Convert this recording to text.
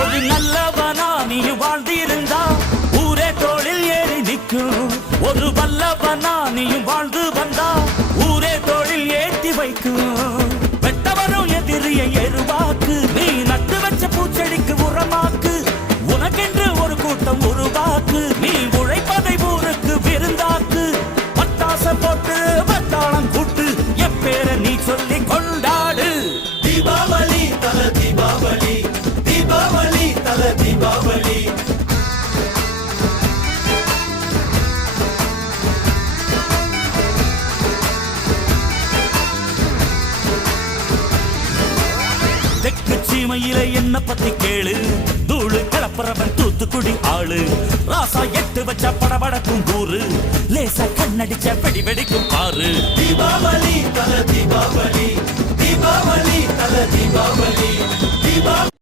ஒரு நல்லவனா நீ வாழ்ந்திருந்தா ஊரே தோளில் ஏறி நிற்கும். ஒரு வல்லவனா நீயும் வாழ்ந்து வந்தா ஊரே தோளில் ஏற்றி வைக்கும். வெட்டவரும் எதிரியை எருவாக்கு, நீ நட்டு வச்ச பூச்செடிக்கு உரமாக்கு. உனக்கென்று ஒரு கூட்டம் உருவாக்கு, நீ உழைப்பதை ஊருக்கு விருந்தாக்கு. பட்டாச போட்டு வட்டாளம் கூட்டு எப்பேர நீ சொல்லி கொண்டாடு. தீபாவளி தல தீபாவளி, தீபாவளி தல தீபாவளி. தெற்கு சீமையில என்ன பத்தி கேளு, தூளு கலப்புறவன் தூத்துக்குடி ஆளு. ராசா எட்டு வச்ச படபடக்கும் கூறு, லேசா கண்ணடிச்ச வெடி வெடிக்கும் பாரு. தீபாவளி தல தீபாவளி, தீபாவளி தல தீபாவளி, தீபாவளி.